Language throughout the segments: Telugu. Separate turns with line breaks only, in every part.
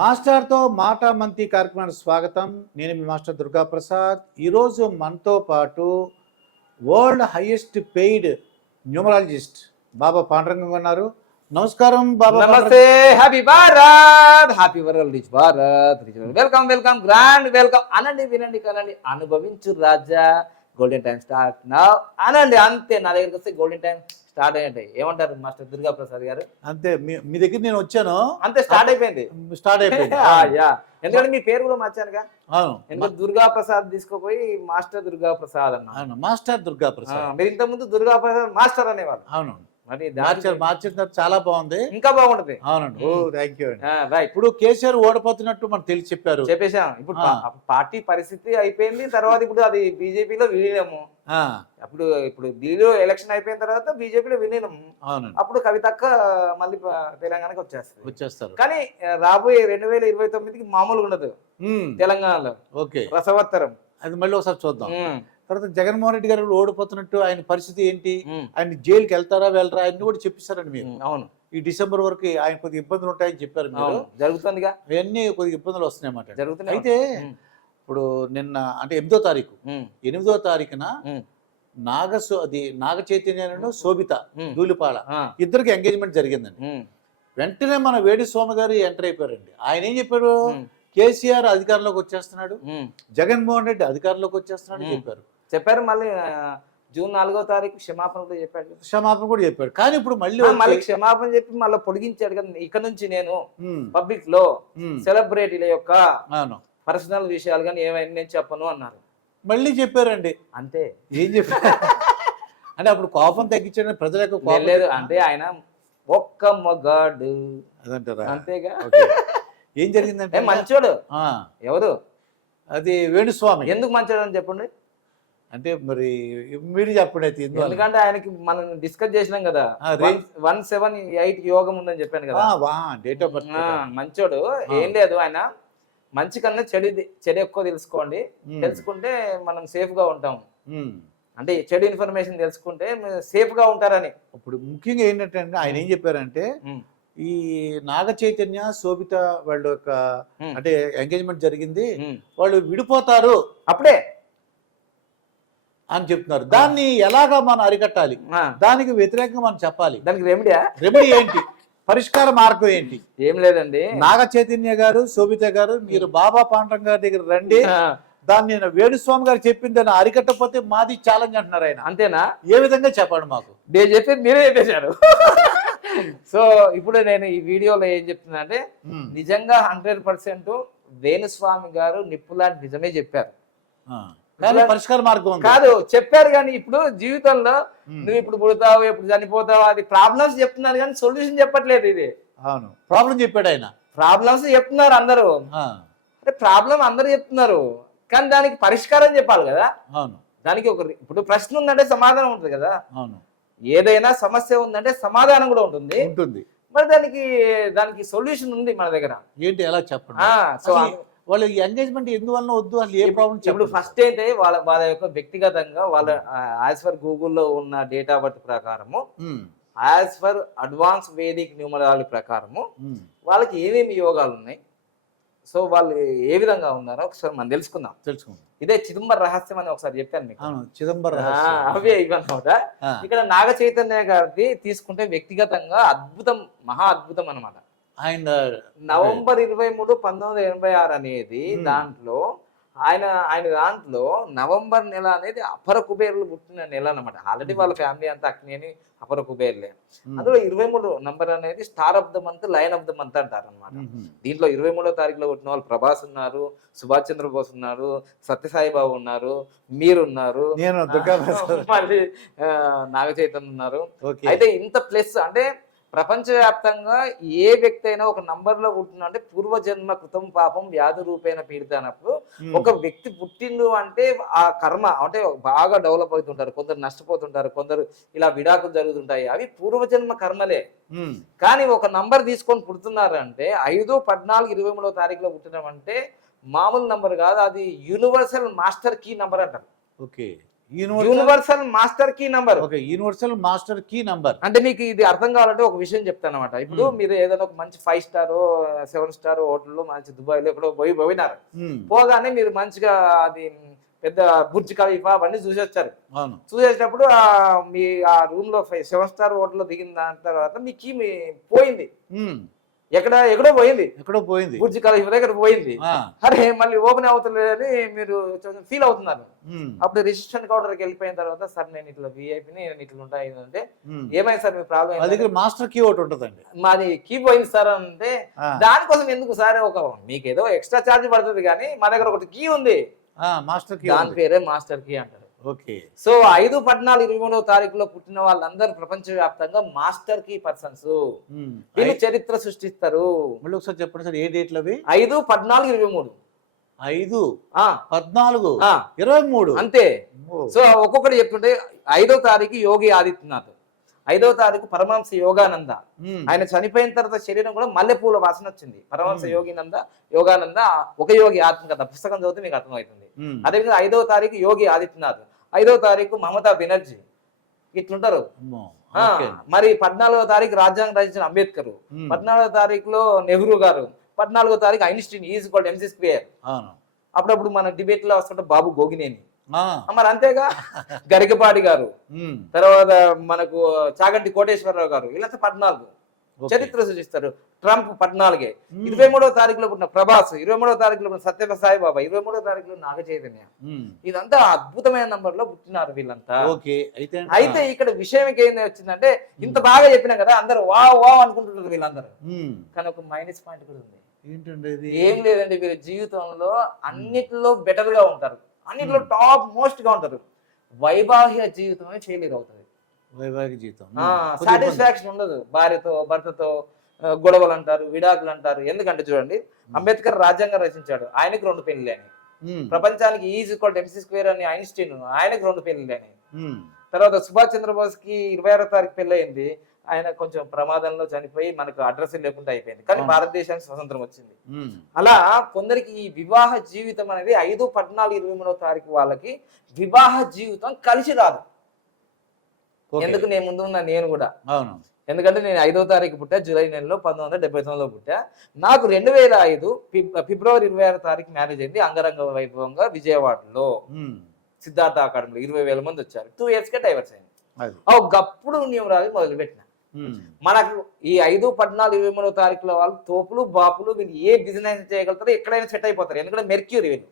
మాస్టర్తో మాట మంతి కార్యక్రమానికి స్వాగతం. నేను మీ మాస్టర్ దుర్గా ప్రసాద్ ఈరోజు మనతో పాటు world highest paid numerologist Baba Pandurangam ఉన్నారు. నమస్కారం బాబా
నమస్తే happy Bharat happy world rich Bharat welcome welcome grand welcome అనండి వినండి కనండి. అనుభవించు రాజా. గోల్డెన్ టైం స్టార్ట్ నా అనండి అంతే నా దగ్గరికి వస్తే గోల్డెన్ టైం స్టార్ట్ అయ్యండి. ఏమంటారు మాస్టర్ దుర్గా ప్రసాద్ గారు?
అంతే మీ దగ్గర నేను వచ్చాను.
అంతే స్టార్ట్ అయిపోయింది.
స్టార్ట్ అయిపోయింది.
ఎందుకంటే మీ పేరు కూడా మార్చానుగా?
అవును.
ఎందుకంటే దుర్గా ప్రసాద్ తీసుకుపోయి మాస్టర్ దుర్గా ప్రసాద్ అన్న
అవును మాస్టర్ దుర్గా ప్రసాద్
మీరు ఇంత ముందు దుర్గా ప్రసాద్ మాస్టర్ అనేవారు
అవును
మరి
మార్చారు
దాని
మార్చిన తర్వాత చాలా బాగుంది.
ఇంకా బాగుంటది.
అవునండి. ఓ థ్యాంక్ యూ అండి.
రైట్.
ఇప్పుడు కేసీఆర్ ఓడిపోతున్నట్టు మనకు తెలిసి చెప్పారు.
చెప్పేశాం ఇప్పుడు పార్టీ పరిస్థితి అయిపోయింది తర్వాత ఇప్పుడు అది బీజేపీలో విలీనము. అప్పుడు ఇప్పుడు ఢిల్లీలో ఎలక్షన్ అయిపోయిన తర్వాత బీజేపీలో విలీనం అప్పుడు కవితక్క మళ్ళీ తెలంగాణకి వచ్చేస్తుంది.
వచ్చేస్తారు.
కానీ రాబోయే రెండు వేల ఇరవై తొమ్మిదికి మామూలుగా ఉండదు.
ఉమ్,
తెలంగాణలో.
ఓకే.
రసవత్తరం.
అది మళ్ళీ ఒకసారి చూద్దాం.
ఉమ్,
తర్వాత జగన్మోహన్ రెడ్డి గారు ఓడిపోతున్నట్టు ఆయన పరిస్థితి ఏంటి? ఆయన జైలుకి వెళ్తారా వెళ్ళరా? అన్ని కూడా చెప్పిస్తారండి మీరు.
అవును.
ఈ డిసెంబర్ వరకు ఆయన కొద్దిగా ఇబ్బందులు ఉంటాయని చెప్పారు మీరు.
జరుగుతుందిగా?
అవన్నీ కొద్దిగా ఇబ్బందులు వస్తున్నాయన్నమాట
జరుగుతున్నాయి.
అయితే ఇప్పుడు నిన్న అంటే ఎనిమిదో తారీఖు. ఎనిమిదో తారీఖున నాగసు అది నాగ చైతన్యను శోభిత
ఆ,
ఇద్దరికి ఎంగేజ్మెంట్ జరిగిందండి. వెంటనే మన వేడి సోమ గారు ఎంటర్ అయిపోయారండి. ఆయన ఏం చెప్పారు? కేసీఆర్ అధికారంలోకి వచ్చేస్తున్నాడు. జగన్మోహన్ రెడ్డి అధికారంలోకి వచ్చేస్తున్నాడు. చెప్పారు.
చెప్పారు మళ్ళీ జూన్ నాలుగో తారీఖు క్షమాపణ కూడా చెప్పాడు
క్షమాపణ కూడా చెప్పాడు. కానీ ఇప్పుడు మళ్ళీ
మళ్ళీ క్షమాపణ చెప్పి మళ్ళీ పొడిగించాడు కదా. ఇక్కడ నుంచి నేను
పబ్లిక్లో
సెలబ్రిటీల యొక్క పర్సనల్ విషయాలు కానీ ఏమైనా నేను చెప్పను అన్నారు.
మళ్ళీ చెప్పారండి.
అంతే.
ఏం చెప్పారు? అంటే అప్పుడు కోపం తగ్గించడం ప్రజల యొక్క కోపం
లేదు అంటే ఆయన ఒక్క మగాడు.
అదంటారా?
అంతేగా.
ఏం జరిగిందంటే
మంచోడు. ఎవరు?
అది వేణుస్వామి.
ఎందుకు మంచోడు అని చెప్పండి?
అంటే మరి మీరు చెప్పండి అయితే?
ఎందుకంటే ఆయనకి మనం డిస్కస్ చేసినాం కదా. వన్ సెవెన్ ఎయిట్ యోగం ఉందని చెప్పాను కదా.
డేట్ ఆఫ్ బర్త్
మంచోడు. ఏం లేదు ఆయన మంచి కన్నా చెడు చెడు ఎక్కువ తెలుసుకోండి. తెలుసుకుంటే మనం సేఫ్గా ఉంటాం. అంటే చెడు ఇన్ఫర్మేషన్ తెలుసుకుంటే సేఫ్గా ఉంటారని.
ఇప్పుడు ముఖ్యంగా ఏంటంటే ఆయన ఏం చెప్పారంటే ఈ నాగ చైతన్య శోభిత వాళ్ళ యొక్క అంటే ఎంగేజ్మెంట్ జరిగింది. వాళ్ళు విడిపోతారు.
అప్పుడే.
అని చెప్తున్నారు. దాన్ని ఎలాగా మనం అరికట్టాలి? దానికి వ్యతిరేకంగా మనం చెప్పాలి.
దానికి రెమెడియా
రెమెడీ ఏంటి? పరిష్కార మార్గం ఏంటి?
ఏం లేదండి.
నాగ చైతన్య గారు శోభిత గారు మీరు బాబా పాండ్రం గారి దగ్గర రండి. దాన్ని నేను వేణుస్వామి గారు చెప్పింది దాన్ని అరికట్టకపోతే మాది ఛాలెంజ్ అంటున్నారు ఆయన.
అంతేనా?
ఏ విధంగా చెప్పండి మాకు?
నేను చెప్పేది మీరే చెప్పేశారు. సో ఇప్పుడు నేను ఈ వీడియోలో ఏం చెప్తున్నా అంటే నిజంగా హండ్రెడ్ పర్సెంట్ వేణుస్వామి గారు నిప్పులాంటి నిజమే చెప్పారు.
పరిష్కార మార్గం
కాదు చెప్పారు కానీ ఇప్పుడు జీవితంలో నువ్వు ఇప్పుడు పుడతావు ఎప్పుడు చనిపోతావు అది ప్రాబ్లమ్స్ చెప్తున్నారు కానీ సొల్యూషన్ చెప్పట్లేదు ఇది.
అవును. ప్రాబ్లం చెప్పాడు ఆయన.
ప్రాబ్లమ్స్ చెప్తున్నారు అందరూ. అంటే ప్రాబ్లం అందరూ చెప్తున్నారు. కానీ దానికి పరిష్కారం చెప్పాలి కదా.
అవును.
దానికి ఒక ఇప్పుడు ప్రశ్న ఉందంటే సమాధానం ఉంటుంది కదా.
అవును.
ఏదైనా సమస్య ఉందంటే సమాధానం కూడా ఉంటుంది.
ఉంటుంది.
మరి దానికి దానికి సొల్యూషన్ ఉంది మన దగ్గర.
ఏంటి ఎలా చెప్పండి?
సో
వాళ్ళ ఎంగేజ్మెంట్ ఎందువల్ల వద్దు? అసలు ఏ ప్రాబ్లం
ఇప్పుడు ఫస్ట్ అయితే వాళ్ళ వాళ్ళ యొక్క వ్యక్తిగతంగా వాళ్ళ యాజ్ ఫర్ గూగుల్లో ఉన్న డేట్ ఆఫ్ బర్త్ ప్రకారము as per advance Vedic numerology ప్రకారము వాళ్ళకి ఏమేమి యోగాలు ఉన్నాయి? సో వాళ్ళు ఏ విధంగా ఉన్నారో ఒకసారి మనం తెలుసుకుందాం.
తెలుసుకుందాం.
ఇదే చిదంబర రహస్యం అని ఒకసారి చెప్పాను మీకు.
చిదంబరం.
అవే ఇవన్నమాట. ఇక్కడ నాగ చైతన్య గారిది తీసుకుంటే వ్యక్తిగతంగా అద్భుతం మహా అద్భుతం అన్నమాట.
ఆయన
నవంబర్ ఇరవై మూడు పంతొమ్మిది వందల ఎనభై ఆరు అనేది. దాంట్లో ఆయన ఆయన దాంట్లో నవంబర్ నెల అనేది అపర కుబేరులు పుట్టిన నెల అన్నమాట. ఆల్రెడీ వాళ్ళ ఫ్యామిలీ అంతా అక్ని అని అపర కుబేర్లే. అందులో ఇరవై మూడు నంబర్ అనేది star of the month line of the month అంటారు అనమాట దీంట్లో ఇరవై మూడో తారీఖులో పుట్టిన వాళ్ళు ప్రభాస్ ఉన్నారు సుభాష్ చంద్రబోస్ ఉన్నారు సత్యసాయి బాబు ఉన్నారు మీరు ఉన్నారు.
నేను దుర్గా ప్రసాద్
మళ్ళీ ఆ, నాగ చైతన్య ఉన్నారు అయితే ఇంత ప్లస్ అంటే ప్రపంచవ్యాప్తంగా ఏ వ్యక్తి అయినా ఒక నంబర్లో పుట్టిన అంటే పూర్వజన్మ కృతం పాపం వ్యాధి రూపేణ పీడిత అన్నప్పుడు
ఉమ్,
ఒక వ్యక్తి పుట్టిండు అంటే ఆ కర్మ అంటే బాగా డెవలప్ అవుతుంటారు. కొందరు నష్టపోతుంటారు. కొందరు ఇలా విడాకులు జరుగుతుంటాయి. అవి పూర్వజన్మ కర్మలే. కానీ ఒక నంబర్ తీసుకొని పుడుతున్నారు అంటే ఐదు పద్నాలుగు ఇరవై మూడో తారీఖులో పుట్టడం అంటే మామూలు నంబర్ కాదు. అది యూనివర్సల్ మాస్టర్ కీ నంబర్ అంటారు.
Okay. Universal
master key number
okay universal master key number
అంటే మీకు ఇది అర్థం కావాలంటే ఒక విషయం చెప్తాను అనమాట ఇప్పుడు
Hmm.
మీరు ఏదైనా ఒక మంచి ఫైవ్ స్టార్ సెవెన్ స్టార్ హోటల్లో మంచి దుబాయ్లో ఎక్కడో పోయి పోయినారు. పోగానే మీరు మంచిగా అది పెద్ద బుర్జ్ ఖలీఫా అవన్నీ చూసి వచ్చారు
అవును.
చూసేటప్పుడు ఆ మీ ఆ రూమ్లో సెవెన్ స్టార్ హోటల్లో దిగిన దాని తర్వాత మీ కీ పోయింది.
ఉమ్.
ఎక్కడ ఎక్కడో పోయింది.
ఎక్కడో పోయింది.
బుర్జ్ ఖలీఫా దగ్గర పోయింది. అరే మళ్ళీ ఓపెన్ అవుతలేదని మీరు ఫీల్ అవుతున్నారు. అప్పుడు రిజిస్ట్రేషన్ కౌంటర్కి వెళ్ళిపోయిన తర్వాత సార్ నేను ఇట్లా విఐపిని నేను ఇట్లా ఉంటా అంటే. ఏమైంది సార్ మీ ప్రాబ్లం
మాస్టర్ కీ ఒకటి ఉంటుందండి.
మాది కీ పోయింది సార్ అంటే దానికోసం ఎందుకు సార్ ఒక మీకు ఏదో ఎక్స్ట్రా ఛార్జ్ పడుతుంది కానీ మా దగ్గర ఒకటి కీ ఉంది.
మాస్టర్ కీ
దాని. పేరే మాస్టర్ కీ అంటారు.
ఓకే.
సో ఐదు పద్నాలుగు ఇరవై మూడవ తారీఖులో పుట్టిన వాళ్ళందరూ ప్రపంచ వ్యాప్తంగా మాస్టర్ కీ పర్సన్స్. వీళ్ళు చరిత్ర సృష్టిస్తారు.
మళ్ళీ ఒకసారి చెప్పండి సార్ ఏ డేట్లు అవి
ఐదు పద్నాలుగు ఇరవై మూడు.
ఐదు? పద్నాలుగు? ఇరవై మూడు?
అంతే. సో ఒక్కొక్కటి చెప్తుంటే ఐదో తారీఖు యోగి ఆదిత్యనాథ్. ఐదో తారీఖు పరమహంస యోగానంద. ఆయన చనిపోయిన తర్వాత శరీరం కూడా మల్లెపూల వాసన వచ్చింది. పరమహంస. యోగినంద యోగానంద ఒక యోగి ఆత్మకథ. పుస్తకం చదివితే మీకు అర్థమవుతుంది. అదేవిధంగా ఐదవ తారీఖు యోగి ఆదిత్యనాథ్. ఐదవ తారీఖు మమతా బెనర్జీ. ఇట్లుంటారు. మరి పద్నాలుగో తారీఖు రాజ్యాంగం రచించిన అంబేద్కర్. పద్నాలుగో తారీఖులో నెహ్రూ గారు పద్నాలుగో తారీఖు Einstein is called MC square. అప్పుడప్పుడు మన డిబేట్లో వస్తుంటే బాబు గోగినేని. మరి అంతేగా? గరికపాటి గారు. తర్వాత మనకు చాగంటి కోటేశ్వరరావు గారు వీళ్ళంతా పద్నాలుగు. చరిత్ర సూచిస్తారు ట్రంప్ పద్నాలుగే. ఇరవై మూడవ తారీఖులో పుట్టిన ప్రభాస్ ఇరవై మూడవ తారీఖులో పుట్టిన సత్యవ సాయిబాబా ఇరవై మూడవ తారీఖులో నాగ చైతన్య ఇదంతా అద్భుతమైన నంబర్లో పుట్టినారు వీళ్ళంతా.
అయితే
ఇక్కడ విషయం ఏంది వచ్చిందంటే ఇంత బాగా చెప్పినా కదా అందరూ వా వా అనుకుంటున్నారు వీళ్ళందరూ. కానీ ఒక మైనస్ పాయింట్ కూడా ఉంది. ఏం లేదండి వీళ్ళ జీవితంలో అన్నిటిలో బెటర్గా ఉంటారు. అన్నిటిలో. టాప్ మోస్ట్గా ఉంటారు. వైవాహిక జీవితమే ఫెయిలియర్ అవుతుంది.
వైవాహిక కొద్దిగా
సాటిస్ఫాక్షన్ ఉండదు. భార్యతో భర్తతో గొడవలు అంటారు విడాకులు అంటారు ఎందుకంటే చూడండి అంబేద్కర్ రాజ్యాంగం రచించాడు. ఆయనకు రెండు పెళ్ళి అని.
ఉమ్,
ప్రపంచానికి ఈజ్ ఈక్వల్ ఎంసీ స్క్వేర్ అని ఐన్స్టీన్ ఆయనకు రెండు పెళ్ళి అని.
ఉమ్,
తర్వాత సుభాష్ చంద్రబోస్కి ఇరవై ఆరో తారీఖు పెళ్ళి అయింది ఆయన కొంచెం ప్రమాదంలో చనిపోయి మనకు అడ్రస్ లేకుండా అయిపోయింది. కానీ. భారతదేశానికి స్వతంత్రం వచ్చింది. అలా కొందరికి ఈ వివాహ జీవితం అనేది ఐదు పద్నాలుగు ఇరవై మూడో తారీఖు వాళ్ళకి వివాహ జీవితం కలిసి రాదు. ఎందుకు నేను ముందు ఉన్నా? నేను కూడా.
అవును.
ఎందుకంటే నేను ఐదో తారీఖు పుట్టా జూలై నెలలో పంతొమ్మిది వందల డెబ్బై తొమ్మిదిలో పుట్టా. నాకు రెండు వేల ఐదు ఫిబ్- ఫిబ్రవరి ఇరవై ఆరు తారీఖు మ్యారేజ్ అయింది అంగరంగ వైభవంగా విజయవాడలో. సిద్ధార్థ అకాడమీలో ఇరవై వేల మంది వచ్చారు. టూ ఇయర్స్ కే డైవర్స్ అయింది. ఒకప్పుడు న్యూమరాలజీ మొదలు పెట్టిన
ఉమ్,
మనకు ఈ ఐదు పద్నాలుగు ఇరవై మూడో తారీఖులో వాళ్ళు తోపులు బాపులు వీళ్ళు ఏ బిజినెస్ చేయగలుగుతారో ఎక్కడైనా సెట్ అయిపోతారు. ఎందుకంటే మెర్క్యూరీ వీళ్ళు.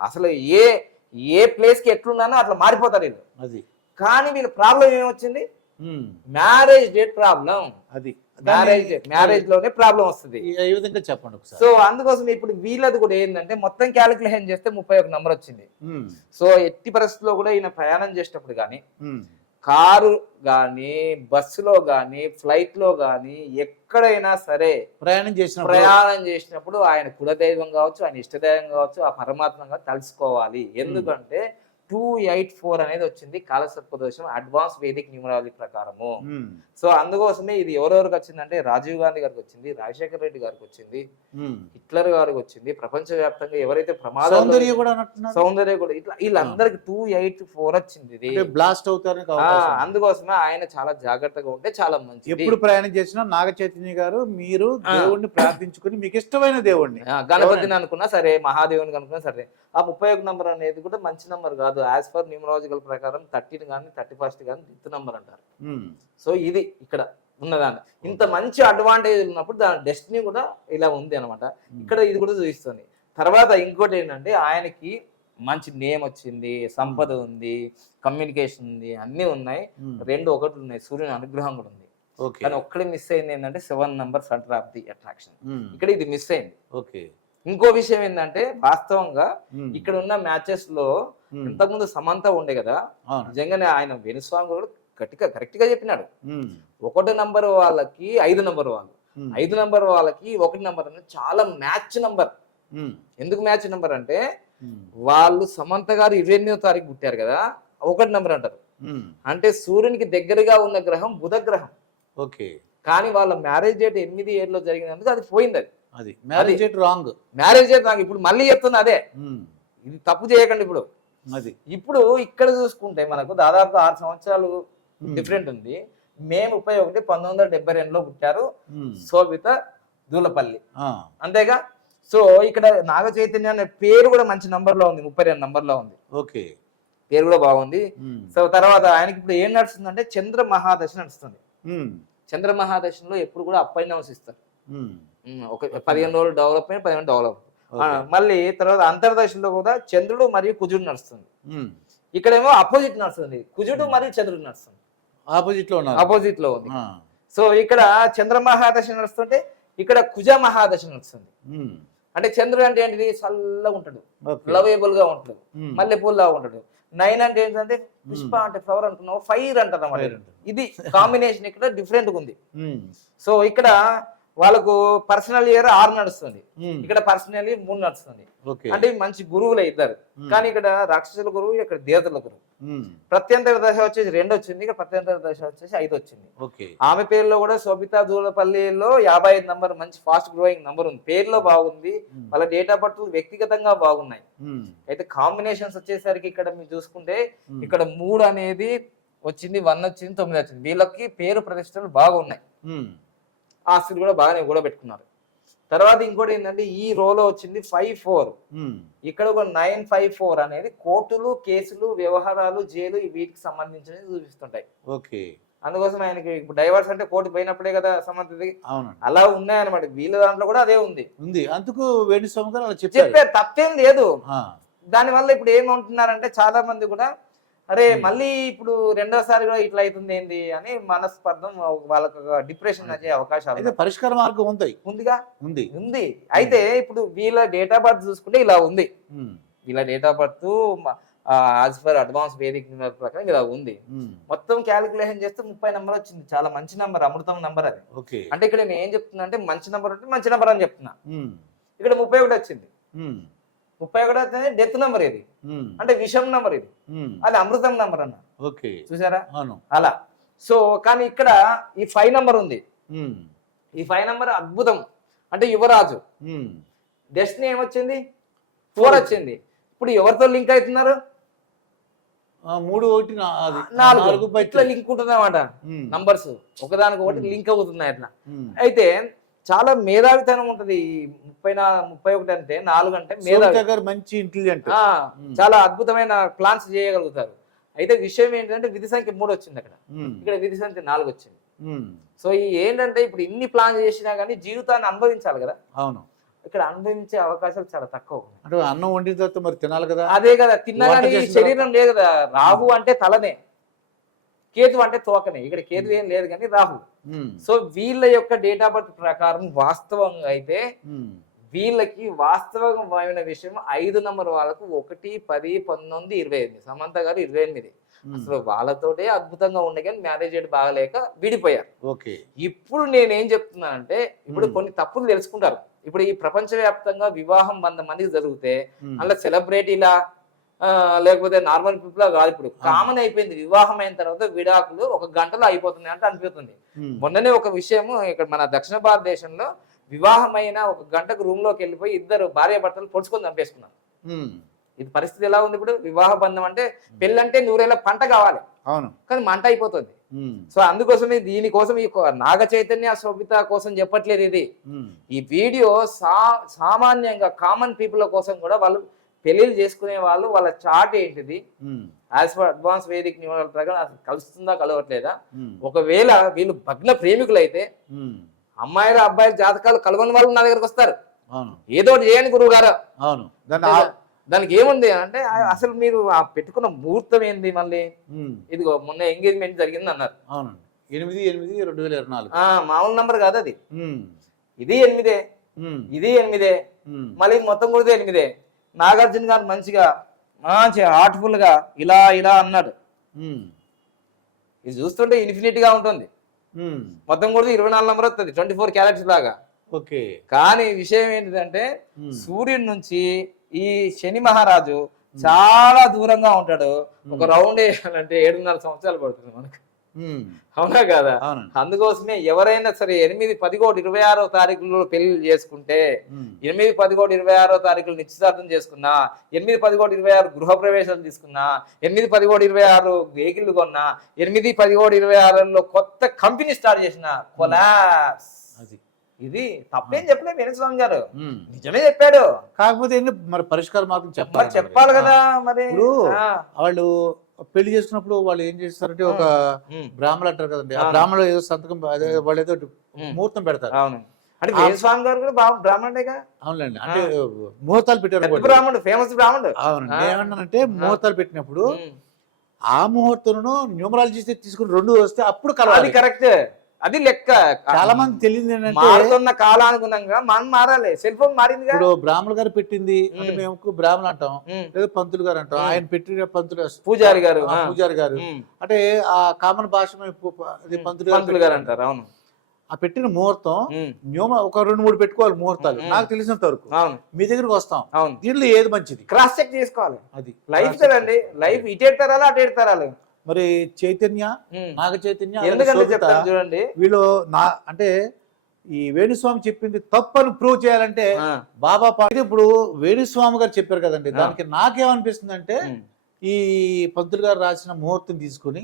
అసలు ఏ ఏ ప్లేస్కి ఎట్లున్నానో అట్లా మారిపోతారు వీళ్ళు. కానీ వీళ్ళ ప్రాబ్లం ఏమొచ్చింది? Marriage date problem.
అది.
మ్యారేజ్ మ్యారేజ్లోనే ప్రాబ్లం వస్తుంది.
విధంగా చెప్పండి
సో అందుకోసం ఇప్పుడు వీళ్ళది కూడా ఏంటంటే మొత్తం క్యాలిక్యులేషన్ చేస్తే ముప్పై ఒక నంబర్ వచ్చింది. సో ఎట్టి పరిస్థితుల్లో కూడా ఈయన ప్రయాణం చేసేటప్పుడు కానీ కారు కానీ బస్సులో కానీ ఫ్లైట్లో కానీ ఎక్కడైనా సరే
ప్రయాణం చేసిన
ప్రయాణం చేసినప్పుడు ఆయన కులదైవం కావచ్చు ఆయన ఇష్టదైవం కావచ్చు ఆ పరమాత్మగా తలుసుకోవాలి ఎందుకంటే టూ ఎయిట్ ఫోర్ అనేది వచ్చింది కాలసర్ప దోషం అడ్వాన్స్ వేదిక్ న్యూమరాలజీ ప్రకారము. సో అందుకోసమే ఇది ఎవరెవరికి వచ్చిందంటే రాజీవ్ గాంధీ గారికి వచ్చింది రాజశేఖర రెడ్డి గారికి వచ్చింది హిట్లర్ గారికి వచ్చింది ప్రపంచ వ్యాప్తంగా ఎవరైతే ప్రమాదం
సౌందర్య కూడా అన్నట్టున్నారు
సౌందర్య కూడా ఇట్లా వీళ్ళందరికి టూ ఎయిట్ ఫోర్ వచ్చింది ఇది.
బ్లాస్ట్ ఉంది.
అందుకోసమే ఆయన చాలా జాగ్రత్తగా ఉంటే చాలా మంచిది.
ఎప్పుడు ప్రయాణం చేసినా నాగ చైతన్య గారు మీరు. దేవుణ్ణి ప్రార్థించుకుని మీకు ఇష్టమైన దేవుణ్ణి.
ఆ, గణపతిని అనుకున్నా సరే మహాదేవుని అనుకున్నా సరే ఆ ముప్పై ఒక నంబర్ అనేది కూడా మంచి నంబర్ కాదు. యాజ్ పర్ న్యూమరాలజికల్ ప్రకారం థర్టీన్ కానీ థర్టీ ఫస్ట్ కానీ ఫిఫ్త్ నంబర్ అంటారు సో ఇది ఇక్కడ ఉన్నదాన్ని. ఇంత మంచి అడ్వాంటేజ్ ఉన్నప్పుడు దాని డెస్టినీ కూడా ఇలా ఉంది అనమాట ఇక్కడ ఇది కూడా చూపిస్తుంది. తర్వాత ఇంకోటి ఏంటంటే ఆయనకి మంచి నేమ్ వచ్చింది సంపద ఉంది కమ్యూనికేషన్ ఉంది అన్నీ ఉన్నాయి. రెండు ఒకటి ఉన్నాయి. సూర్యుని అనుగ్రహం కూడా ఉంది.
ఓకే
కానీ ఒక్కడే మిస్ అయింది ఏంటంటే seven number centre of the attraction ఇక్కడ ఇది మిస్ అయింది.
ఓకే
ఇంకో విషయం ఏంటంటే వాస్తవంగా ఇక్కడ ఉన్న
మ్యాచెస్లో
ఇంతకుముందు సమంత ఉండే కదా నిజంగానే ఆయన వెనుస్వామి కూడా గట్టిగా కరెక్ట్గా చెప్పినాడు ఒకటి నంబర్ వాళ్ళకి ఐదు నంబర్ వాళ్ళు. ఐదు నంబర్ వాళ్ళకి ఒకటి నంబర్ అనేది చాలా మ్యాచ్ నంబర్. ఎందుకు మ్యాచ్ నంబర్ అంటే వాళ్ళు సమంత గారు ఇరవై ఎనిమిదో తారీఖు పుట్టారు కదా ఒకటి నంబర్ అంటారు. అంటే సూర్యునికి దగ్గరగా ఉన్న గ్రహం బుధ గ్రహం
ఓకే.
కానీ వాళ్ళ మ్యారేజ్ డేట్ ఎనిమిది ఏడులో జరిగినందుకు అది పోయింది అది.
అది. Marriage date wrong.
Marriage date నాకు ఇప్పుడు మళ్ళీ చెప్తున్నా అదే. ఇది తప్పు చేయకండి ఇప్పుడు.
అది.
ఇప్పుడు ఇక్కడ చూసుకుంటే మనకు దాదాపు ఆరు సంవత్సరాలు. డిఫరెంట్ ఉంది. మే ముప్పై ఒకటి పంతొమ్మిది వందల డెబ్బై రెండులో పుట్టారు
ఉమ్.
శోభిత దూలపల్లి. అంతేగా? సో ఇక్కడ నాగ చైతన్య అనే పేరు కూడా మంచి నంబర్లో ఉంది ముప్పై రెండు నంబర్లో ఉంది.
ఓకే.
పేరు కూడా బాగుంది.
ఉమ్.
సో తర్వాత ఆయనకి ఇప్పుడు ఏం నడుస్తుందంటే చంద్ర మహాదశ నడుస్తుంది. చంద్ర మహాదశలో ఎప్పుడు కూడా అప్ అండ్ డౌన్స్ ఇస్తారు. ఒక పదిహేను రోజులు డెవలప్ అయిన పదిహేను డెవలప్. మళ్ళీ తర్వాత అంతర్దశలో కూడా చంద్రుడు మరియు కుజుడు నడుస్తుంది. ఇక్కడేమో అపోజిట్ నడుస్తుంది. కుజుడు మరియు చంద్రుడు నడుస్తుంది.
ఆపోజిట్లో ఉన్నారు.
అపోజిట్లో ఉంది. సో ఇక్కడ చంద్ర మహాదశ నడుస్తుంటే ఇక్కడ కుజ మహాదశ నడుస్తుంది. అంటే చంద్రుడు అంటే ఏంటిది? చల్లగా ఉంటాడు. లవబుల్గా ఉంటాడు.
ఉమ్.
మల్లె పూల్లా ఉంటాడు. నైన్ అంటే ఏంటంటే పుష్ప అంటే ఫ్లవర్ అనుకున్నావు? ఫైర్ అంటారు. ఇది కాంబినేషన్ ఇక్కడ డిఫరెంట్ ఉంది. సో ఇక్కడ వాళ్ళకు పర్సనల్ ఇయర్ ఆరు నడుస్తుంది
ఉమ్.
ఇక్కడ పర్సనల్ మూడు నడుస్తుంది అంటే మంచి గురువులే ఇద్దరు
Hmm.
కానీ ఇక్కడ రాక్షసుల గురువు ఇక్కడ దేవతల గురువు
ఉమ్.
ప్రత్యంతర దశ వచ్చేసి రెండు వచ్చింది ఇక్కడ ప్రత్యంతర దశ వచ్చేసి ఐదు వచ్చింది ఆమె పేరులో కూడా శోభితా దూలపల్లిలో యాభై ఐదు నంబర్ మంచి ఫాస్ట్ గ్రోయింగ్ నంబర్ ఉంది పేరులో బాగుంది. వాళ్ళ డేట్ ఆఫ్ బర్త్ వ్యక్తిగతంగా బాగున్నాయి. అయితే కాంబినేషన్స్ వచ్చేసరికి ఇక్కడ మీరు చూసుకుంటే. ఇక్కడ మూడు అనేది వచ్చింది వన్ వచ్చింది తొమ్మిది వచ్చింది వీళ్ళకి పేరు ప్రతిష్టలు బాగున్నాయి. ఆస్తులు కూడా బాగానే కూడా పెట్టుకున్నారు తర్వాత ఇంకోటి ఏంటంటే ఈ రోలో వచ్చింది ఫైవ్ ఫోర్. ఇక్కడ ఒక నైన్ ఫైవ్ ఫోర్ అనేది కోర్టులు కేసులు వ్యవహారాలు జైలు వీటికి సంబంధించినవి చూపిస్తుంటాయి.
ఓకే.
అందుకోసం ఆయనకి ఇప్పుడు డైవర్స్ అంటే కోర్టు పోయినప్పుడే కదా సంబంధించి. అలా ఉన్నాయన్నమాట. వీళ్ళ దాంట్లో కూడా అదే ఉంది.
ఉంది. అందుకు వేణుస్వామి గారు అలా చెప్పారు.
చెప్పే తప్పేం లేదు. దానివల్ల ఇప్పుడు ఏమంటున్నారంటే చాలా మంది కూడా అరే మళ్ళీ ఇప్పుడు రెండోసారి కూడా ఇట్లా అవుతుంది ఏంది అని మనస్పర్ధం వాళ్ళకు డిప్రెషన్ వచ్చే అవకాశాలు.
పరిష్కార మార్గం ఉంది.
ఉందిగా?
ఉంది.
ఉంది. అయితే ఇప్పుడు వీళ్ళ డేట్ ఆఫ్ బర్త్ చూసుకుంటే ఇలా ఉంది.
ఉమ్.
వీళ్ళ date of birth as per advance Vedic ప్రకారం ఇలా ఉంది. మొత్తం క్యాలిక్యులేషన్ చేస్తే ముప్పై నెంబర్ వచ్చింది. చాలా మంచి నెంబర్ అమృతం నెంబర్ అది.
ఓకే
అంటే ఇక్కడ నేను ఏం చెప్తున్నా అంటే మంచి నెంబర్ అంటే మంచి నెంబర్ అని చెప్తున్నా. ఇక్కడ ముప్పై ఒకటి వచ్చింది. ముప్పై ఒకటి వచ్చింది డెత్ నెంబర్ ఇది.
ఉమ్.
అంటే విషం నెంబర్ ఇది.
ఉమ్.
అది అమృతం నెంబర్ అన్న.
ఓకే.
చూసారా?
అవును.
అలా. సో కానీ ఇక్కడ ఈ ఫైవ్ నెంబర్ ఉంది.
ఉమ్.
ఈ ఫైవ్ నెంబర్ అద్భుతం. అంటే యువరాజు. డెస్టినీ ఏమొచ్చింది? ఫోర్ వచ్చింది. ఇప్పుడు ఎవరితో లింక్ అవుతున్నారు?
మూడు ఒకటి
నాలుగు. ఇట్లా లింక్ ఉంటుంది అన్నమాట
ఉమ్.
నంబర్స్ ఒకదానికి ఒకటి లింక్ అవుతున్నాయి అట్లా. అయితే చాలా మేధావితనం ఉంటది. ముప్పై నా ముప్పై ఒకటి అంటే నాలుగు అంటే మేధావి.
మంచి ఇంటెలిజెంట్
చాలా అద్భుతమైన ప్లాన్స్ చేయగలుగుతారు. అయితే విషయం ఏంటంటే విధి సంఖ్య మూడు వచ్చింది అక్కడ. ఇక్కడ విధి సంఖ్య నాలుగు వచ్చింది. సో ఈ ఏంటంటే ఇప్పుడు ఇన్ని ప్లాన్ చేసినా కానీ జీవితాన్ని అనుభవించాలి కదా.
అవును.
ఇక్కడ అనుభవించే అవకాశాలు చాలా తక్కువ.
అంటే అన్నం వండిన తర్వాత మరి తినాలి కదా?
అదే కదా తిన్నా కానీ శరీరం లేదు కదా. రాహు అంటే తలనే. కేతు అంటే తోకనే ఇక్కడ కేతు ఏం లేదు కానీ రాహు
ఉమ్.
సో వీళ్ళ యొక్క డేట్ ఆఫ్ బర్త్ ప్రకారం వాస్తవంగా అయితే
ఉమ్.
వీళ్ళకి వాస్తవమైన విషయం ఐదు నంబర్ వాళ్ళకు ఒకటి పది పంతొమ్మిది ఇరవై ఎనిమిది సమంత గారు ఇరవై ఎనిమిది. అసలు వాళ్ళతోటే అద్భుతంగా ఉండే కానీ మ్యారేజ్ డేట్ బాగలేక విడిపోయారు
ఓకే
ఇప్పుడు నేనేం చెప్తున్నానంటే ఇప్పుడు
Hmm.
కొన్ని తప్పులు తెలుసుకుంటారు ఇప్పుడు ఈ ప్రపంచవ్యాప్తంగా వివాహం వంద మందికి జరిగితే. అలా సెలబ్రిటీలా లేకపోతే నార్మల్ పీపుల్ కాదు ఇప్పుడు. కామన్ అయిపోయింది. వివాహం అయిన తర్వాత విడాకులు ఒక గంటలో అయిపోతుంది అంటే అనిపిస్తుంది. మొన్ననే ఒక విషయము ఇక్కడ మన దక్షిణ భారతదేశంలో వివాహమైన ఒక గంటకు రూమ్లోకి వెళ్ళిపోయి ఇద్దరు భార్య భర్తలు పొడుచుకొని చంపేసుకున్నారు. ఇది పరిస్థితి ఎలా ఉంది ఇప్పుడు? వివాహ బంధం అంటే పెళ్ళంటే నూరేళ్ళ పంట కావాలి.
అవును.
కానీ మంట అయిపోతుంది. సో అందుకోసమే దీనికోసం ఈ నాగ చైతన్య శోభిత కోసం చెప్పట్లేదు ఇది. ఈ వీడియో సా సామాన్యంగా కామన్ పీపుల్ కోసం కూడా వాళ్ళు పెళ్ళిళ్ళు చేసుకునే వాళ్ళు వాళ్ళ చాట్ ఏంటిది. As per advance Vedic numeral ప్రకారం అసలు కలుస్తుందా కలవట్లేదా. ఒకవేళ వీళ్ళు భగ్న ప్రేమికులు అయితే. అమ్మాయిల అబ్బాయిల జాతకాలు కలవని వాళ్ళు నా దగ్గరకు వస్తారు. ఏదో ఒకటి చేయండి గురువు గారు
అవును
దానికి ఏముంది అంటే అసలు మీరు ఆ పెట్టుకున్న ముహూర్తం ఏంది మళ్ళీ. ఇదిగో మొన్న ఎంగేజ్మెంట్ జరిగింది అన్నారు.
అవును. ఎనిమిది ఎనిమిది రెండు వేల ఇరవై నాలుగు.
మామూలు నంబర్ కాదు అది. ఇది ఎనిమిదే. ఇది ఎనిమిదే. మళ్ళీ మొత్తం కూడా ఎనిమిదే. నాగార్జున గారు మంచిగా మంచి హార్ట్ఫుల్గా ఇలా ఇలా అన్నాడు. ఇది చూస్తుంటే ఇన్ఫినిటీ గా ఉంటుంది. మొత్తం కూడా ఇరవై నాలుగు నంబర్ వస్తుంది ట్వంటీ ఫోర్ క్యారెట్స్ లాగా
ఓకే
కానీ విషయం ఏంటిదంటే
ఉమ్.
సూర్యుడి నుంచి ఈ శని మహారాజు చాలా దూరంగా ఉంటాడు ఒక రౌండ్ వేయాలంటే ఏడున్నర సంవత్సరాలు పడుతుంది మనకు. అవునా కదా? అందుకోసమే ఎవరైనా సరే ఎనిమిది పదిహేడు ఇరవై ఆరో తారీఖులో పెళ్ళి చేసుకుంటే. ఎనిమిది పదిహేడు ఇరవై ఆరో తారీఖులు నిశ్చితార్థం చేసుకున్నా ఎనిమిది పదిహేడు ఇరవై ఆరు గృహ ప్రవేశాలు తీసుకున్నా ఎనిమిది పదిహేడు ఇరవై ఆరు వెహికల్ కొన్నా ఎనిమిది పదిహేడు ఇరవై ఆరులో కొత్త కంపెనీ స్టార్ట్ చేసిన కొలాబ్స్.
అది.
ఇది తప్పేం చెప్పలేదు వేణుస్వామి గారు. నిజమే చెప్పాడు.
కాకపోతే మరి పరిష్కార మార్గం
మరి
చెప్పాలి.
చెప్పాలి కదా మరి.
వాళ్ళు పెళ్ళి చేసుకున్నప్పుడు వాళ్ళు ఏం చేస్తారంటే ఒక బ్రాహ్మణులు అంటారు కదండి. ఆ
అవును.
బ్రాహ్మణులు ఏదో సంతకం అదే వాళ్ళు ఏదో ముహూర్తం పెడతారు.
అవును. అంటే వేణుస్వామి గారు కూడా బ్రాహ్మణుడేగా?
అవునండి అంటే ముహూర్తాలు పెట్టారు.
బ్రాహ్మణుడు ఫేమస్ బ్రాహ్మణుడు.
అవునండి.
ఆ.
ఏమన్నానంటే ముహూర్తాలు పెట్టినప్పుడు. ఆ ముహూర్తంలో న్యూమరాలజీ తీసుకుని రెండు వస్తే అప్పుడు
అది
కలవాలి.
కరెక్ట్. అది లెక్క.
చాలా మంది తెలియదు
మారుతున్న కాలానుగుణంగా మనం మారాలి. సెల్ ఫోన్ మారిందిగా
ఇప్పుడు బ్రాహ్మణులు గారు పెట్టింది అంటే. మేము బ్రాహ్మణులు అంటాం లేదా పంతులు గారు అంటాం. ఆయన పెట్టిన పంతులు
పూజారి గారు.
పూజారి గారు. అంటే ఆ కామన్ భాష పంతులు
పంతులు గారు అంటారు అవును.
ఆ పెట్టిన ముహూర్తం న్యూమ ఒక రెండు మూడు పెట్టుకోవాలి ముహూర్తాలు. నాకు తెలిసినంత వరకు
అవును.
మీ దగ్గరికి వస్తాం.
అవును.
దీంట్లో ఏది మంచిది?
క్రాస్ చెక్ చేసుకోవాలి.
అది.
లైఫ్ కదండి లైఫ్ ఇటు తరాలు అటు ఏడు తరాలు.
మరి చైతన్య. నాగ చైతన్య
చూడండి.
వీళ్ళు నా అంటే ఈ వేణుస్వామి చెప్పింది తప్పని ప్రూవ్ చేయాలంటే బాబా పాటి ఇప్పుడు వేణుస్వామి గారు చెప్పారు కదండి. దానికి నాకేమనిపిస్తుంది అంటే ఈ పంతులు గారు రాసిన ముహూర్తం తీసుకుని.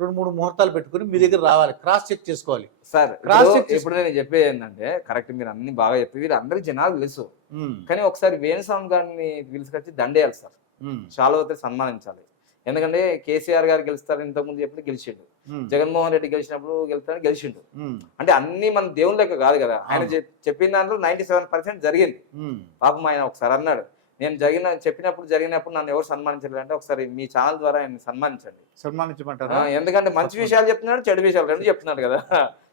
రెండు మూడు ముహూర్తాలు పెట్టుకుని మీ దగ్గర రావాలి. క్రాస్ చెక్ చేసుకోవాలి.
సార్
check చేసుకో-
ఇప్పుడు నేను చెప్పేది ఏంటంటే కరెక్ట్ మీరు అన్ని బాగా చెప్పి వీరు అందరికి జనాలు తెలుసు. కానీ ఒకసారి వేణుస్వామి గారిని పిలుచుకొచ్చి దండేయాలి సార్. చాలా సన్మానించాలి. ఎందుకంటే కేసీఆర్ గారు గెలుస్తారు ఇంతకుముందు చెప్పి గెలిచిండు. జగన్మోహన్ రెడ్డి గెలిచినప్పుడు గెలుస్తాడు గెలిచిండు. అంటే అన్ని మన దేవుని లెక్క కాదు కదా. ఆయన చెప్పిన దాంట్లో నైన్టీ సెవెన్ పర్సెంట్ జరిగింది పాపం ఆయన ఒకసారి అన్నాడు నేను జరిగిన చెప్పినప్పుడు జరిగినప్పుడు నన్ను ఎవరు సన్మానించలేదు అంటే ఒకసారి మీ ఛానల్ ద్వారా ఆయన సన్మానించండి.
సన్మానించమంటారా?
ఎందుకంటే మంచి విషయాలు చెప్తున్నాడు చెడు విషయాలు రెండు చెప్తున్నాడు కదా.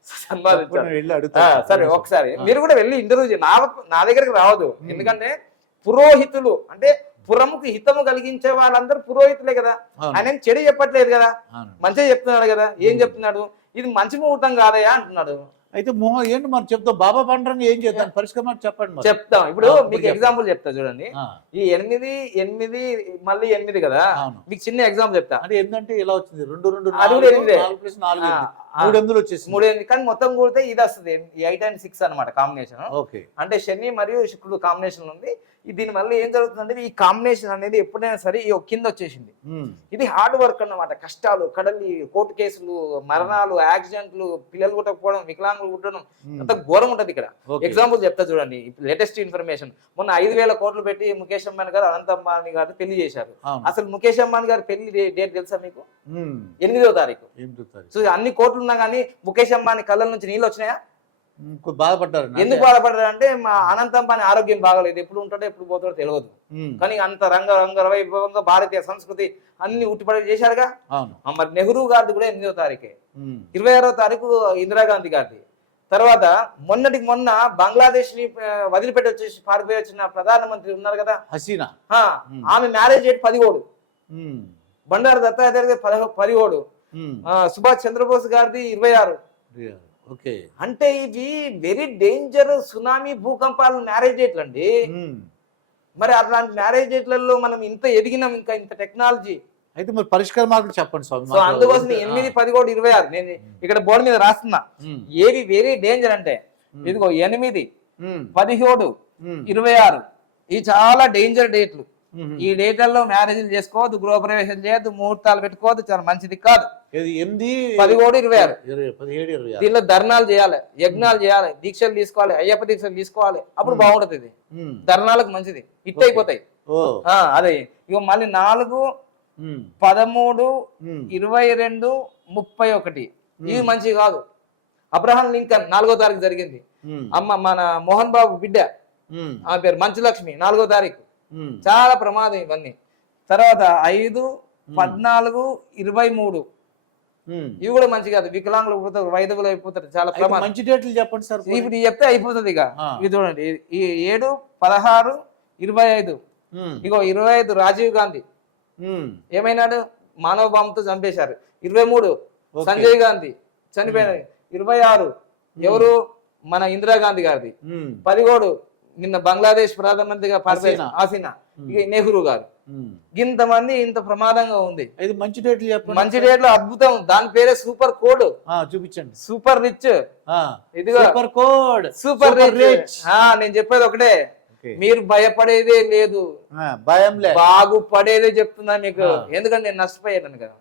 అడుగుతా.
సరే ఒకసారి. మీరు కూడా వెళ్ళి ఇంటర్వ్యూ నా నా దగ్గరికి రావద్దు. ఎందుకంటే పురోహితులు అంటే పురముకు హితము కలిగించే వాళ్ళందరూ పురోహితులే కదా. ఆయన చెడు చెప్పట్లేదు కదా. మంచిగా చెప్తున్నాడు కదా. ఏం. చెప్తున్నాడు? ఇది మంచి ముహూర్తం కాదయా అంటున్నాడు.
అయితే మోహ ఏంటి మనం చెప్తాం బాబా పండుగ ఏం చేద్దాం? పరిష్కారం చెప్పండి
చెప్తాం. ఇప్పుడు మీకు. ఎగ్జాంపుల్ చెప్తా చూడండి. ఈ ఎనిమిది ఎనిమిది మళ్ళీ ఎనిమిది కదా. మీకు చిన్న ఎగ్జాంపుల్ చెప్తా.
అంటే ఏంటంటే ఇలా వచ్చింది. రెండు రెండు నాలుగు,
ఎనిమిదే. ఆ,
ఎనిమిది.
ఆ,
మూడు
మూడు ఎనిమిది. కానీ మొత్తం కూడితే ఇది వస్తుంది. ఎయిట్ అండ్ సిక్స్ అన్నమాట కాంబినేషన్
ఓకే.
అంటే శని మరియు శుక్రుడు కాంబినేషన్ ఉంది. ఈ దీని వల్ల ఏం జరుగుతుందంటే ఈ కాంబినేషన్ అనేది ఎప్పుడైనా సరే ఈ కింద వచ్చేసింది. ఇది హార్డ్ వర్క్ అన్నమాట. కష్టాలు కడలి కోర్టు కేసులు మరణాలు యాక్సిడెంట్లు పిల్లలు పుట్టకపోవడం వికలాంగులు పుట్టడం
ఉమ్,
అంత ఘోరం ఉంటది ఇక్కడ. ఎగ్జాంపుల్ చెప్తా చూడండి. లేటెస్ట్ ఇన్ఫర్మేషన్ మొన్న ఐదు వేల కోట్లు పెట్టి ముఖేష్ అంబానీ గారు అనంత అంబానీ గారు పెళ్ళి చేశారు. అసలు ముఖేష్ అంబానీ గారి పెళ్ళి డేట్ తెలుసా మీకు? ఎనిమిదో తారీఖు. సో అన్ని కోట్లు ఉన్నా కానీ ముఖేష్ అంబానీ కళ్ళ నుంచి నీళ్ళు వచ్చినాయా?
బాధపడ్డారు
ఎందుకు బాధపడ్డారు అంటే మా అనంత అంబానీ ఆరోగ్యం బాగలేదు. ఎప్పుడు ఉంటాడో ఎప్పుడు పోతాడో తెలియదు. కానీ అంత రంగ రంగ వైభవంగా భారతీయ సంస్కృతి అన్ని ఉట్టిపడి చేశారుగా. మరి నెహ్రూ గారిది కూడా ఎనిమిదో తారీఖే. ఇరవై ఆరో తారీఖు ఇందిరాగాంధీ గారిది. తర్వాత మొన్నటికి మొన్న బంగ్లాదేశ్ని వదిలిపెట్టి వచ్చేసి పారిపోయి వచ్చిన ప్రధానమంత్రి ఉన్నారు కదా.
హసీనా.
ఆమె మ్యారేజ్ డేట్ పదిహేడు. బండారు దత్తాత్రేయ పదహ- పదిహేడు. సుభాష్ చంద్రబోస్ గారిది ఇరవై ఆరు.
ఓకే.
అంటే ఇవి వెరీ డేంజర్ సునామీ భూకంపాలు మ్యారేజ్ అండి మరి అట్లాంటి మ్యారేజ్ డేట్లలో మనం ఇంత ఎదిగినాం ఇంకా ఇంత టెక్నాలజీ
అయితే మరి పరిష్కార మార్గం చెప్పండి స్వామి
సో అందుకోసం ఎనిమిది పదిహేడు ఇరవై ఆరు. నేను ఇక్కడ బోర్డు మీద రాస్తున్నా. ఏవి వెరీ డేంజర్ అంటే ఇదిగో ఎనిమిది పదిహేడు ఇరవై ఆరు. ఇవి చాలా డేంజర్ డేట్లు ఈ డేట్లలో మ్యారేజ్లు చేసుకోవద్దు గృహప్రవేశం చేయొద్దు ముహూర్తాలు పెట్టుకోవద్దు చాలా మంచిది కాదు.
ఇది ఎనిమిది
పదిహేడు ఇరవై ఆరు.
ఇరవై పదిహేడు ఇరవై ఆరు.
దీనిలో ధర్నాలు చేయాలి యజ్ఞాలు చేయాలి దీక్షలు తీసుకోవాలి అయ్యప్ప దీక్షలు తీసుకోవాలి. అప్పుడు. బాగుంటది ఇది. ధర్నాలకు మంచిది. It
okay.
అయిపోతాయి. ఆ, అదే. ఇక మళ్ళీ నాలుగు పదమూడు ఇరవై రెండు ముప్పై ఒకటి. ఇవి మంచివి కాదు. అబ్రహాం లింకన్ నాలుగో తారీఖు జరిగింది. అమ్మ మన మోహన్ బాబు బిడ్డ. ఆమె పేరు మంచులక్ష్మి నాలుగో తారీఖు. చాలా ప్రమాదం ఇవన్నీ. తర్వాత ఐదు పద్నాలుగు ఇరవై మూడు. ఇవి కూడా మంచి కాదు. వికలాంగులు పోతారు వైదవులు అయిపోతారు. చాలా ప్రమాదం.
మంచి డేట్లు చెప్పండి సార్.
ఇప్పుడు చెప్తే అయిపోతుంది ఇక. ఇది చూడండి. ఈ ఏడు పదహారు ఇరవై ఐదు. ఇగో ఇరవై ఐదు రాజీవ్ గాంధీ. ఏమైనాడు? మానవ బాంబుతో చంపేశారు. ఇరవై మూడు. సంజయ్ గాంధీ చనిపోయినారు. ఇరవై ఆరు ఎవరు? మన ఇందిరాగాంధీ గారిది.
ఉమ్,
పదిహేడు నిన్న బంగ్లాదేశ్ ప్రధానమంత్రిగా
హసీనా.
ఇక నెహ్రూ గారు. ఇంతమంది ఇంత ప్రమాదంగా ఉంది.
ఇది మంచి డేట్లు చెప్పండి.
మంచి రేట్లో అద్భుతం. దాని పేరే సూపర్ కోడ్.
చూపించండి.
Super rich.
ఆ,
ఇదిగో.
Super code.
Super rich. నేను చెప్పేది ఒకటే. మీరు భయపడేదే లేదు.
భయం లే
బాగుపడేదే చెప్తున్నా మీకు. ఎందుకంటే నేను నష్టపోయాను కదా.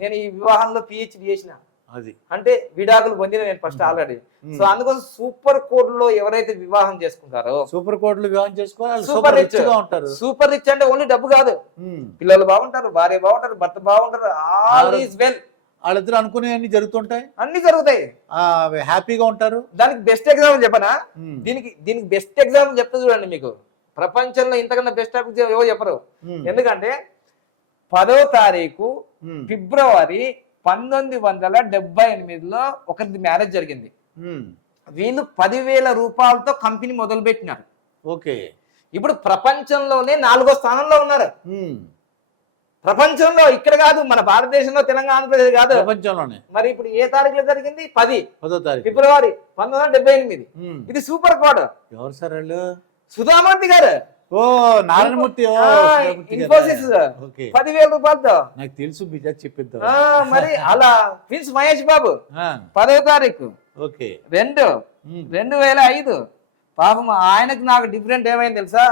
నేను ఈ వివాహంలో పిహెచ్డి చేసిన.
అది.
అంటే విడాకులు పొందిన నేను ఫస్ట్ ఆల్రెడీ. సో అందుకోసం సూపర్ కోడ్లో ఎవరైతే వివాహం చేసుకుంటారో
సూపర్ కోడ్లు వివాహం చేసుకోవాలి
సూపర్ రిచ్.
గా ఉంటారు.
సూపర్ రిచ్ అంటే ఓన్లీ డబ్బు కాదు. పిల్లలు బాగుంటారు భార్య బాగుంటారు భర్త బాగుంటారు ఆల్ ఈజ్ వెల్
వాళ్ళిద్దరు అనుకునేవన్నీ జరుగుతుంటాయి?
అన్ని జరుగుతాయి.
హ్యాపీగా ఉంటారు?
దానికి బెస్ట్ ఎగ్జాంపుల్ చెప్పనా? దీనికి దీనికి బెస్ట్ ఎగ్జాంపుల్ చెప్తా చూడండి మీకు. ప్రపంచంలో ఇంతకన్నా బెస్ట్ ఎగ్జాంపుల్ ఎవరు చెప్పరు. ఎందుకంటే పదో తారీఖు ఫిబ్రవరి పంతొమ్మిది వందల డెబ్బై ఎనిమిదిలో ఒకరిది మ్యారేజ్ జరిగింది. వీళ్ళు పదివేల రూపాయలతో కంపెనీ మొదలు పెట్టినారు
ఓకే.
ఇప్పుడు ప్రపంచంలోనే నాలుగో స్థానంలో ఉన్నారు. ప్రపంచంలో ఇక్కడ కాదు మన భారతదేశంలో తెలంగాణ ఆంధ్రప్రదేశ్ కాదు.
ప్రపంచంలోనే.
మరి ఇప్పుడు ఏ తారీఖులో జరిగింది? పది.
పదో తారీఖు.
ఫిబ్రవరి పంతొమ్మిది వందల డెబ్బై ఎనిమిది. ఇది సూపర్ కోడ్.
ఎవరు సార్
సుధామూర్తి గారు.
ఓ నారాయణమూర్తి?
ఇన్ఫోసిస్ పదివేల రూపాయలతో.
నాకు తెలుసు బిజా చెప్పిద్దాం.
మరి అలా ప్రిన్స్ మహేష్ బాబు.
ఆ,
పదో తారీఖు.
ఓకే.
రెండు. రెండు వేల ఐదు. పాపం ఆయనకు నాకు డిఫరెంట్ ఏమైంది తెలుసా?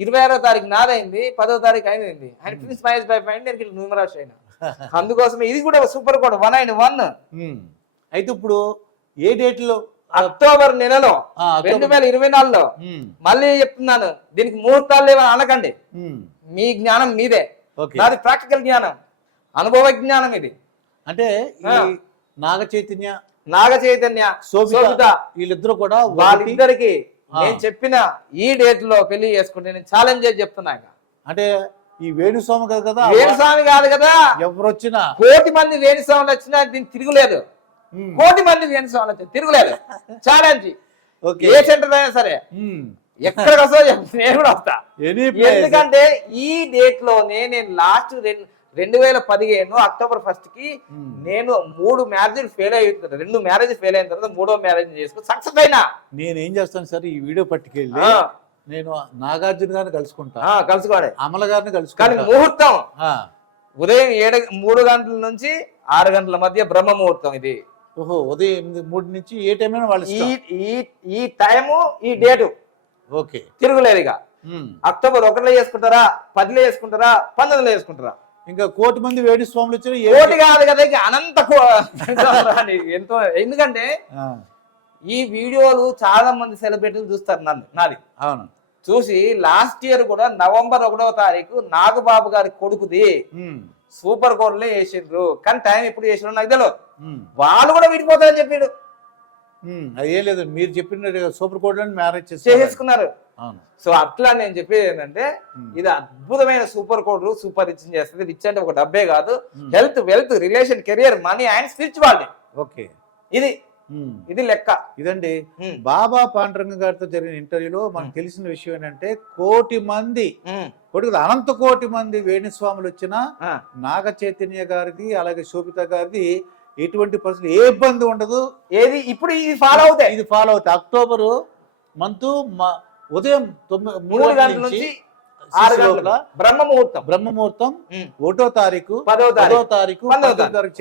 ఇరవై ఆరో తారీఖు నాదైంది పదో తారీఖు అయింది ఆయన ప్రిన్స్ మహేష్ బాబు అయింది నేను న్యూమరాష్ అయినా. అందుకోసమే ఇది కూడా super code one and one.
అయితే ఇప్పుడు ఏ డేట్లో?
అక్టోబర్ నెలలో. రెండు వేల ఇరవై నాలుగులో మళ్ళీ చెప్తున్నాను దీనికి ముహూర్తాలు లేవని అనకండి. మీ జ్ఞానం మీదే. నాది ప్రాక్టికల్ జ్ఞానం అనుభవ జ్ఞానం ఇది.
అంటే. నాగ చైతన్య
నాగ చైతన్య
శోభిత వీళ్ళిద్దరు కూడా
వాళ్ళిద్దరికి. నేను చెప్పిన ఈ డేట్లో పెళ్ళి చేసుకుంటే నేను ఛాలెంజ్ చేసి చెప్తున్నా.
అంటే ఈ వేణుస్వామి కదా కదా?
వేణుస్వామి కాదు కదా.
ఎవరు వచ్చినా.
కోటి మంది వేణుస్వాములు వచ్చినా దీనికి తిరుగులేదు. కోటి మంది వేణుస్వాములు వచ్చినా తిరుగులేదు. ఛాలెంజ్.
ఓకే.
ఏ సెంటర్ అయినా సరే. ఎక్కడికి వస్తా నేను కూడా వస్తా.
Any place.
ఎందుకంటే ఈ డేట్లోనే నేను లాస్ట్ రెండు రెండు వేల పదిహేను అక్టోబర్
ఫస్ట్కి
నేను మూడు మ్యారేజ్ ఫెయిల్ అయ్యి రెండు మ్యారేజ్ ఫెయిల్ అయిన తర్వాత మూడో మ్యారేజ్ చేసుకుని సక్సెస్ అయినా.
నేనేం చేస్తాను సార్ ఈ వీడియో పట్టుకెళ్ళి నేను నాగార్జున గారిని కలుసుకుంటా.
ఆ, కలుసుకోవాలి.
అమల గారిని
కానీ
కలుసుకుంటా
ముహూర్తం.
ఆ,
ఉదయం ఏడు మూడు గంటల నుంచి ఆరు గంటల మధ్య బ్రహ్మ ముహూర్తం ఇది.
ఓహో ఉదయం ఎనిమిది మూడు నుంచి ఏ టైం అయినా వాళ్ళు
ఈ. ఈ ఈ టైము ఈ డేటు
ఓకే.
తిరుగులేదు ఇక. అక్టోబర్ ఒకటిలో చేసుకుంటారా పదిలో చేసుకుంటారా పంతొమ్మిదిలో చేసుకుంటారా?
ఇంకా కోటి మంది వేడి స్వాములు వచ్చిన
కోటి కాదు కదా ఇక అనంత ఎంతో ఎందుకంటే ఈ వీడియోలు చాలా మంది సెలబ్రిటీలు చూస్తారు నన్ను నాది.
అవును.
చూసి లాస్ట్ ఇయర్ కూడా నవంబర్ ఒకటవ తారీఖు నాగబాబు గారి కొడుకుది. సూపర్ కోర్లే వేసిండ్రు కానీ టైం ఎప్పుడు చేసిండ్రు నాకు తెలియదు వాళ్ళు కూడా విడిపోతారని చెప్పాడు.
అది లేదు మీరు చెప్పిన సూపర్ కోడ్ మ్యారేజ్ చేసి
చేసేసుకున్నారు. సో అట్లా నేను చెప్పేది ఏంటంటే ఇది అద్భుతమైన సూపర్ కోడ్ సూపర్ రిచ్ చేస్తుంది. రిచ్ అంటే ఒక డబ్బే కాదు. Health wealth relation career money and spirituality.
Okay.
ఇది ఇది లెక్క.
ఇదండి. బాబా పాండురంగ గారితో జరిగిన ఇంటర్వ్యూలో మనకు తెలిసిన విషయం ఏంటంటే కోటి మంది కోటి కాదు, అనంత కోటి మంది వేణుస్వాములు వచ్చినా నాగ చైతన్య గారిది అలాగే శోభిత గారిది ఎటువంటి పరిస్థితులు ఏ ఇబ్బంది ఉండదు.
ఏది? ఇప్పుడు ఇది ఫాలో అవుతాయి.
ఇది ఫాలో అవుతాయి. అక్టోబర్ మంత్ ఉదయం తొమ్మిది
మూడు గంటల నుంచి ఆరు గంటల బ్రహ్మ ముహూర్తం
బ్రహ్మ ముహూర్తం
ఉమ్,
ఒకటో తారీఖు
పదో తారీఖు.
తారీఖు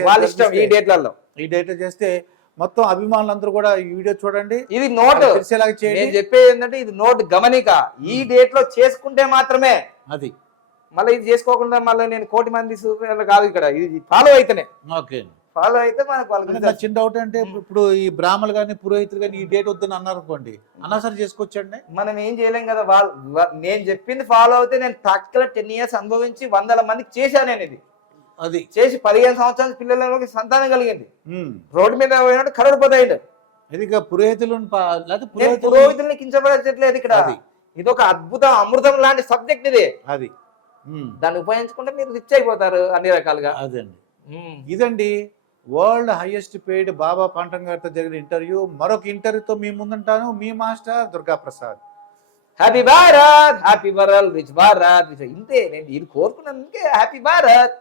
వాళ్ళ ఇష్టం ఈ డేట్లలో.
ఈ డేట్ చేస్తే మొత్తం అభిమానులందరూ కూడా ఈ వీడియో చూడండి.
ఇది నోట్.
తెలిసేలాగా చేయండి.
నేను చెప్పేది ఏంటంటే ఇది నోట్ గమనిక. ఈ డేట్లో చేసుకుంటే మాత్రమే.
అది.
మళ్ళీ ఇది చేసుకోకుండా మళ్ళీ నేను కోటి మంది కాదు ఇక్కడ. ఇది ఫాలో అయితేనే.
ఓకే.
ఫాలో అయితే మనకు వాళ్ళకి
చిన్న డౌట్ అంటే ఇప్పుడు ఈ బ్రాహ్మణులు కానీ పురోహితులు కానీ ఈ డేట్ వద్దని అన్నారు అనుకోండి. అన్నా సరే చేసుకోవచ్చండి.
మనం ఏం చేయలేం కదా వాళ్ళు నేను చెప్పింది ఫాలో అయితే నేను ప్రాక్టికల్ టెన్ ఇయర్స్ అనుభవించి వందల మందికి చేశాను నేను ఇది.
అది.
చేసి పదిహేను సంవత్సరాల పిల్లలకి సంతానం కలిగింది. రోడ్డు మీద పోయినట్టు
ఇది పురోహితులను పా- లేకపోతే
నేను
పురోహితులు
పురోహితుల్ని కించపరచట్లేదు ఇక్కడ.
అది.
ఇది ఒక అద్భుతం అమృతం లాంటి సబ్జెక్ట్ ఇది.
అది.
దాన్ని ఉపయోగించుకుంటే మీరు రిచ్ అయిపోతారు అన్ని రకాలుగా.
అదండి. ఇదండి world highest paid Baba Pantam గారితో జరిగిన ఇంటర్వ్యూ. మరొక ఇంటర్వ్యూతో మీ ముందుంటాను. మీ master Durga Prasad
happy Bharat happy world rich Bharat ఇంతే నేను ఇది కోరుకున్నందుకే హ్యాపీ భారత్